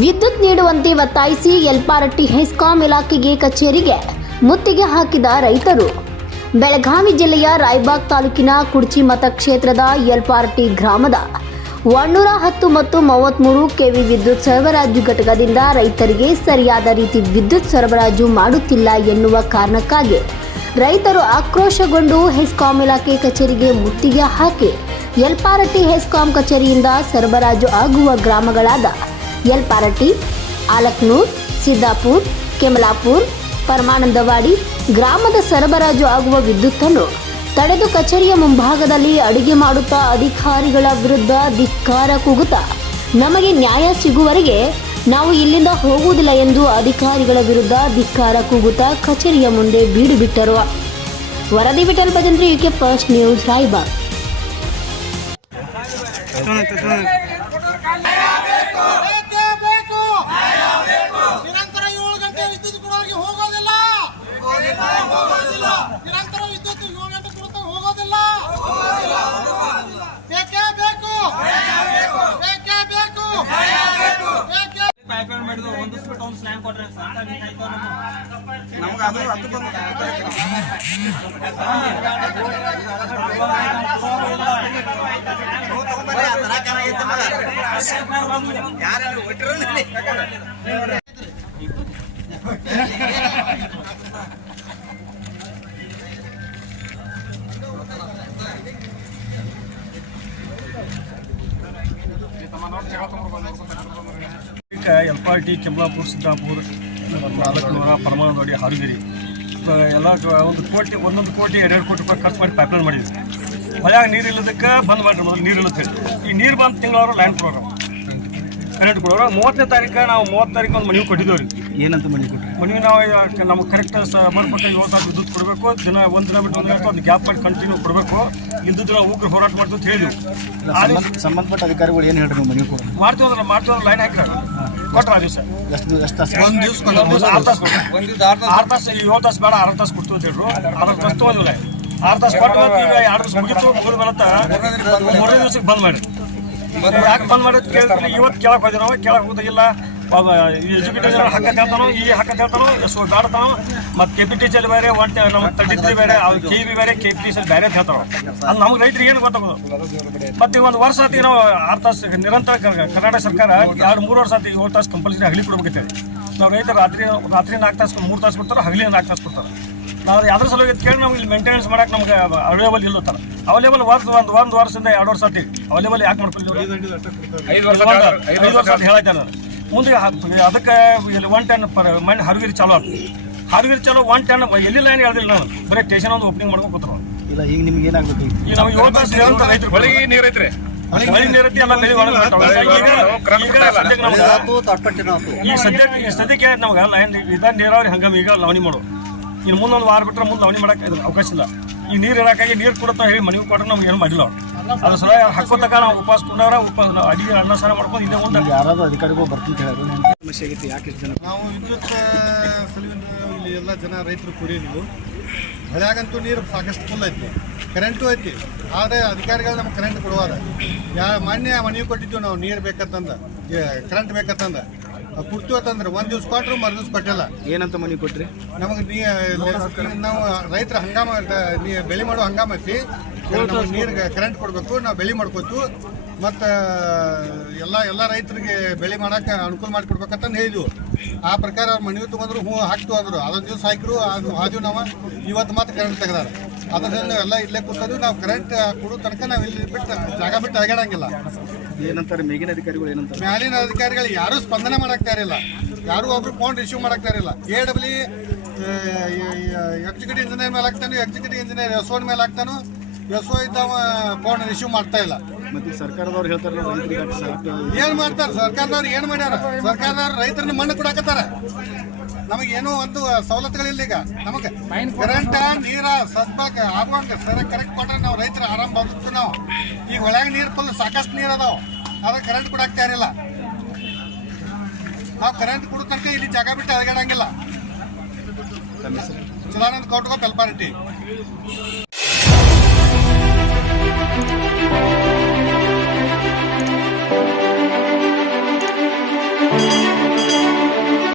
ವಿದ್ಯುತ್ ನೀಡುವಂತೆ ಒತ್ತಾಯಿಸಿ ಎಲ್ಪಾರಟ್ಟಿ ಹೆಸ್ಕಾಂ ಇಲಾಖೆಗೆ ಕಚೇರಿಗೆ ಮುತ್ತಿಗೆ ಹಾಕಿದ ರೈತರು. ಬೆಳಗಾವಿ ಜಿಲ್ಲೆಯ ರಾಯಬಾಗ್ ತಾಲೂಕಿನ ಕುಡ್ಚಿ ಮತಕ್ಷೇತ್ರದ ಯಲ್ಪಾರಟ್ಟಿ ಗ್ರಾಮದ ಒನ್ನೂರ ಹತ್ತು ಮತ್ತು ಮೂವತ್ತ್ಮೂರು ಕೆವಿ ವಿದ್ಯುತ್ ಸರಬರಾಜು ಘಟಕದಿಂದ ರೈತರಿಗೆ ಸರಿಯಾದ ರೀತಿ ವಿದ್ಯುತ್ ಸರಬರಾಜು ಮಾಡುತ್ತಿಲ್ಲ ಎನ್ನುವ ಕಾರಣಕ್ಕಾಗಿ ರೈತರು ಆಕ್ರೋಶಗೊಂಡು ಹೆಸ್ಕಾಂ ಇಲಾಖೆ ಕಚೇರಿಗೆ ಮುತ್ತಿಗೆ ಹಾಕಿ ಯಲ್ಪಾರಟ್ಟಿ ಹೆಸ್ಕಾಂ ಕಚೇರಿಯಿಂದ ಸರಬರಾಜು ಆಗುವ ಗ್ರಾಮಗಳಾದ ಯಲ್ಪಾರಟ್ಟಿ ಆಲಕ್ನೂರ್, ಸಿದ್ದಾಪುರ್, ಕೆಮಲಾಪುರ್, ಪರಮಾನಂದವಾಡಿ ಗ್ರಾಮದ ಸರಬರಾಜು ಆಗುವ ವಿದ್ಯುತ್ತನ್ನು ತಡೆದು ಕಚೇರಿಯ ಮುಂಭಾಗದಲ್ಲಿ ಅಡುಗೆ ಮಾಡುತ್ತಾ ಅಧಿಕಾರಿಗಳ ವಿರುದ್ಧ ಧಿಕ್ಕಾರ ಕೂಗುತ್ತಾ ನಮಗೆ ನ್ಯಾಯ ಸಿಗುವವರೆಗೆ ನಾವು ಇಲ್ಲಿಂದ ಹೋಗುವುದಿಲ್ಲ ಎಂದು ಅಧಿಕಾರಿಗಳ ವಿರುದ್ಧ ಧಿಕ್ಕಾರ ಕೂಗುತ್ತಾ ಕಚೇರಿಯ ಮುಂದೆ ಬೀಡು ಬಿಟ್ಟರು. ವರದಿ Vithal Bhajantri, UK first news Raybag pipeline ಮಾಡಿದ್ರು ಒಂದು ಸ್ಪಿಟ್ ಒಂದು ಕೊಟ್ರೆ ಸಾಕಾಗಿತ್ತು ನಮ್ಗೆ ಅದು ಅದು ಈಗ ಎಲ್ ಪಾರ್ ಟಿ ಕೆಂಬಾಪುರ ಸಿದ್ದಾಪುರ, ನಾಲ್ಕುನೂರ ಪರಮಾನಂದವಾಡಿ ಹಾರುಗಿರಿ. ಎಲ್ಲ ಒಂದು ಕೋಟಿ, ಒಂದೊಂದು ಕೋಟಿ ಎರಡೆರಡು ಕೋಟಿ ರೂಪಾಯಿ ಖರ್ಚು ಮಾಡಿ ಪೈಪ್ಲೈನ್ ಮಾಡಿದ್ವಿ. ಮಳೆಯಾಗ ನೀರು ಇಲ್ಲದಕ್ಕೆ ಬಂದ್ ಮಾಡಿರಿ, ಮೊದಲು ನೀರು ಇಲ್ಲತ್ತೆ ಈ ನೀರು ಬಂದ ತಿಂಗಳವರು ಲ್ಯಾಂಡ್ ಕೊಡೋರು ಕರೆಂಟ್ ಕೊಡೋರು. ಮೂವತ್ತನೇ ತಾರೀಕು ನಾವು ಮೂವತ್ತು ತಾರೀಕು ಒಂದು ಮನೆಗೆ ಕೊಟ್ಟಿದ್ದೇವೆ ರೀ ಏನಂತ ಮನೆ ಕೊಟ್ಟರೆ ಮನವಿ ನಾವು ನಮ್ಗೆ ಕರೆಕ್ಟ್ ಸಂಬಂಧಪಟ್ಟ ಏಳು ತಾಸು ವಿದ್ಯುತ್ ಕೊಡಬೇಕು. ದಿನ ಒಂದು ದಿನ ಬಿಟ್ಟು ಒಂದು ಒಂದು ಗ್ಯಾಪ್ ಮಾಡಿ ಕಂಟಿನ್ಯೂ ಕೊಡಬೇಕು. ಇಲ್ದಿದ್ದು ನಾವು ಉಗ್ರ ಹೋರಾಟ ಮಾಡ್ತೀವಿ ಅಂತ ಹೇಳಿದ್ವಿ. ಸಂಬಂಧಪಟ್ಟ ಅಧಿಕಾರಿಗಳು ಏನು ಹೇಳ್ರಿ ಮನವಿ ಮನೆ ಕೊಡ್ರಿ? ಮಾಡ್ತೀವಿ ಅಂದ್ರೆ ಮಾಡ್ತೀವಿ ಅಂದ್ರೆ ಲೈನ್ ಹಾಕಿರ ಕೊಟ್ಟರು ದಿವಸ ಎಷ್ಟು ಎಷ್ಟು ತಾಸು? ಒಂದು ದಿವಸ ಆರು ತಾಸು ಆರು ತಾಸು. ಏಳು ತಾಸು ಬೇಡ ಆರು ತಾಸು ಕೊಡ್ತೀವಿ ಅಂತ ಹೇಳಿದ್ರು ಆರು ತಾಸು ತೊಗೊಂಡಿಲ್ಲ ಆರು ತಾಸು ಕೊಟ್ಟು ಈಗ ಎರಡು ದಿವಸ ಮುಗಿತು ಮುಗಿದ ಬರುತ್ತೆ? ಮೂರನೇ ದಿವಸಕ್ಕೆ ಬಂದ್ ಮಾಡಿ. ಯಾಕೆ ಬಂದ್ ಮಾಡೋದು ಕೇಳ್ತೀನಿ. ಇವತ್ತು ಕೇಳಕ್ ಹೋದ್ವಿ ನಾವು. ಕೇಳಕ್ ಹೋದಾಗಿಲ್ಲ ಎಜುಕೇಟರ್ ಹಕ್ಕ ಹೇಳ್ತಾನೋ, ಈ ಹಕ್ಕ ಹೇಳ್ತಾನೋ ಸೊ ಬೇಡತಾನೋ, ಮತ್ತೆ ಕೆ ಪಿ ಟಿ ಸಿ ಬೇರೆ ಒನ್ ನಮ್ಮ ತರ್ಟಿ ತ್ರೀ ಬೇರೆ ಕೆ ಬಿ ಬೇರೆ ಕೆ ಪಿ ಟಿ ಸಿ ಬೇರೆ ಅಂತ ಹೇಳ್ತಾರೋ ಅದು ನಮ್ಗೆ ರೈತರಿಗೆ ಏನು ಗೊತ್ತಾಗೋದು? ಮತ್ತೆ ಒಂದು ವರ್ಷ ಆತಿ ಆರು ತಾಸು ನಿರಂತರ ಕರ್ನಾಟಕ ಸರ್ಕಾರ ಎರಡು, ಮೂರು ವರ್ಷ ಆತಿ ಏಳು ತಾಸು ಕಂಪಲ್ಸರಿ ಹಗಲಿ ಕೊಡ್ಬೇಕೈತೆ ನಾವು ರೈತರು ರಾತ್ರಿ ರಾತ್ರಿ ನಾಲ್ಕು ತಾಸು, ಮೂರು ತಾಸು ಕೊಡ್ತಾರೆ ಹಗಲಿ ನಾಲ್ಕು ತಾಸು ಕೊಡ್ತಾರೆ ನಾವು ಯಾವ್ದ್ರ ಸಲುವಾಗಿ ಕೇಳಿ ನಾವು ಇಲ್ಲಿ ಮೇಂಟೆನೆನ್ಸ್ ಮಾಡಕ್ಕೆ ನಮ್ಗೆ ಅವೈಲೇಬಲ್ ಇಲ್ಲ ತರ ಅವೈಲೇಬಲ್ ವರ್ಷ ಒಂದು ಒಂದು ವರ್ಷದಿಂದ ಎರಡು ವರ್ಷ ಆತಿ. ಅವೈಲೇಬಲ್ ಯಾಕೆ ಮಾಡ್ಕೊಳ್ಳಿ ಐದು ವರ್ಷ ಐದು ವರ್ಷ ಅಂತ ಹೇಳೈತೆ ನಾನು ಮುಂದೆ ಅದಕ್ಕೆ ಇಲ್ಲಿ ಒನ್ ಟೆನ್ ಪರ್ ಮಣ್ಣು ಹರಗಿರಿ ಚಾಲೋ ಆಗ್ತದೆ. ಹರಗಿರಿ ಚಾಲೂ ಒನ್ ಟೆನ್ ಎಲ್ಲಿ ಲೈನ್ ಹೇಳ್ದಿಲ್ಲ ನಾನು. ಬರೀ ಸ್ಟೇಷನ್ ಒಂದು ಓಪನಿಂಗ್ ಮಾಡ್ಕೊಂಡು ಕೂತ್ರು ಇಲ್ಲ ಈಗ ನಿಮ್ಗೆ ಏನಾಗ್ಬೇಕು ಈಗ? ತಾಸು ನಿರಂತರ ರೈತರು ಬೆಳಿಗ್ಗೆ ನೀರು ಐತ್ರಿ. ಸದ್ಯಕ್ಕೆ ನಮ್ಗೆ ಸದ್ಯಕ್ಕೆ ಈಗ ಸದ್ಯಕ್ಕೆ ನಮ್ಗೆ ಲೈನ್ ಇದ ನೀರಾವರಿ ಹಂಗಾಮಿ ಈಗ ಲವಣಿ ಮಾಡು. ಇನ್ನು ಮುಂದೊಂದು ವಾರ ಬಿಟ್ಟರೆ ಮುಂದೆ ಅವನಿ ಮಾಡಕ್ಕೆ ಇದು ಅವಕಾಶ ಇಲ್ಲ. ಈ ನೀರು ಇರೋಕ್ಕಾಗಿ ನೀರು ಕೊಡುತ್ತಾ ಹೇಳಿ ಮನೆಗೆ ಕೊಟ್ಟರೆ ನಮ್ಗೆ ಏನು ಮಾಡಿಲ್ಲ ಅವ್ರು. ಅದು ಸಲ ಹಾಕೋತಕ ನಾವು ಉಪವಾಸ ಕೊಂಡವ್ರ ಉಪವಾಸ ನಾವು ಅಡಿಗೆ ಅನ್ನ ಸಾರ ಮಾಡ್ಕೊಂಡು ಇದೇ ಮುಂದೆ ಯಾರಾದರೂ ಅಧಿಕಾರಿಗೂ ಬರ್ತೀನಿ ಹೇಳಿದ್ರು ಸಮಸ್ಯೆ ಆಗೈತಿ ಯಾಕೆ ಇಷ್ಟು ಜನ ನಾವು ವಿದ್ಯುತ್ ಇಲ್ಲಿ ಎಲ್ಲ ಜನ ರೈತರು ಕುಡಿಯೋದು ಹೊಳ್ಯಾಗಂತೂ ನೀರು ಸಾಕಷ್ಟು ಫುಲ್ ಐತಿ. ಕರೆಂಟು ಐತಿ. ಆದರೆ ಅಧಿಕಾರಿಗಳು ನಮ್ಗೆ ಕರೆಂಟ್ ಕೊಡುವಾರ ಯಾ ಮಾನ್ಯ ಮನೆಗೆ ಕೊಟ್ಟಿದ್ದು ನಾವು ನೀರು ಬೇಕಂತಂದ ಕರೆಂಟ್ ಬೇಕಂತಂದ. ಕೊಡ್ತೀವಿ ಅಂತಂದ್ರೆ ಒಂದು ದಿವ್ಸ ಕೊಟ್ಟರು ಮರು ದಿವ್ಸ ಕೊಟ್ಟಿಲ್ಲ. ಏನಂತ ಮನಿ ಕೊಟ್ರಿ? ನಮಗೆ ನೀ ನಾವು ರೈತರ ಹಂಗಾಮ ನೀ ಬೆಳೆ ಮಾಡೋ ಹಂಗಾಮ ಐತಿ. ನೀರಿಗೆ ನೀರು ಕರೆಂಟ್ ಕೊಡಬೇಕು ನಾವು ಬೆಳೆ ಮಾಡ್ಕೋತು. ಮತ್ತು ಎಲ್ಲ ಎಲ್ಲ ರೈತರಿಗೆ ಬೆಳೆ ಮಾಡೋಕೆ ಅನುಕೂಲ ಮಾಡಿಕೊಡ್ಬೇಕಂತ ಹೇಳಿದ್ವು. ಆ ಪ್ರಕಾರ ಅವ್ರು ಮನೆಗೆ ತೊಗೊಂಡ್ರು ಹ್ಞೂ ಹಾಕ್ತು ಅಂದರು. ಅದೊಂದು ದಿವಸ ಹಾಕಿರು ಅದು ಹಾದಿವು ನಾವು. ಇವತ್ತು ಮಾತ್ರ ಕರೆಂಟ್ ತೆಗ್ದಾರ. ಅದರಿಂದ ಎಲ್ಲ ಇಲ್ಲೇ ಕೂತದ್ದು ನಾವು ಕರೆಂಟ್ ಕೊಡೋ ತನಕ ನಾವು ಇಲ್ಲಿ ಬಿಟ್ಟು ಜಾಗ ಬಿಟ್ಟು ಅಗಾಡಂಗಿಲ್ಲ ಏನಂತಾರೆ? ಮೇಗಿನ ಅಧಿಕಾರಿಗಳು ಏನಂತಾರೆ? ಮ್ಯಾಲಿನ ಅಧಿಕಾರಿಗಳು ಯಾರು ಸ್ಪಂದನೆ ಮಾಡಾಕ್ತಾ ಇರಲಿಲ್ಲ ಯಾರು ಒಬ್ರು ಫೋನ್ ರಿಸೀವ್ ಮಾಡಾಕ್ತಾ ಇರಲಿಲ್ಲ ಎ ಡಬ್ಲ್ಯೂ ಎಕ್ಸಿಕ್ಯೂಟಿವ್ ಇಂಜಿನಿಯರ್ ಮೇಲೆ ಹಾಕ್ತಾನು ಎಕ್ಸಿಕ್ಯೂಟಿವ್ ಇಂಜಿನಿಯರ್ ಎಸ್ ಒನ್ ಮೇಲೆ ಹಾಕ್ತಾನು ಎಸ್ ಒ ಇದ್ದಾವ ಫೋನ್ ರಿಸೀವ್ ಮಾಡ್ತಾ ಇಲ್ಲ. ಮತ್ತೆ ಸರ್ಕಾರದವ್ರು ಹೇಳ್ತಾರೆ ರೈತರಿಗೆ ಸಾಕು. ಏನ್ ಮಾಡ್ತಾರೆ? ಸರ್ಕಾರದವ್ರು ಏನ್ ಮಾಡ್ಯಾರ? ಸರ್ಕಾರದವ್ರು ರೈತರನ್ನ ಮಣ್ಣು ಕೊಡಾಕತ್ತಾರ. ನಮಗೇನೋ ಒಂದು ಸವಲತ್ತುಗಳಿಲ್ಲ ಈಗ ನಮಗೆ ಕರೆಂಟ್ ನೀರ ಸದ್ಬಾಕ ಆಗುವಂಗೆ ಸರಿ ಕರೆಕ್ಟ್ ಕೊಟ್ರೆ ನಾವು ರೈತರ ಆರಾಮ್ ಬದುಕ್ತು ನಾವು. ಈಗ ಒಳಗೆ ನೀರು ಫುಲ್ ಸಾಕಷ್ಟು ನೀರು ಅದಾವ. ಆದ್ರೆ ಕರೆಂಟ್ ಕೊಡಾಕ್ತಾ ಇರಲಿಲ್ಲ. ನಾವು ಕರೆಂಟ್ ಕೊಡೋ ತನಕ ಇಲ್ಲಿ ಜಾಗ ಬಿಟ್ಟು ಅಳಗಾಡಂಗಿಲ್ಲ ಚಿದಾನಂದ ಕೌಟ್ಗೋ ಬೆಲ್ಪಾರೆಡ್ಡಿ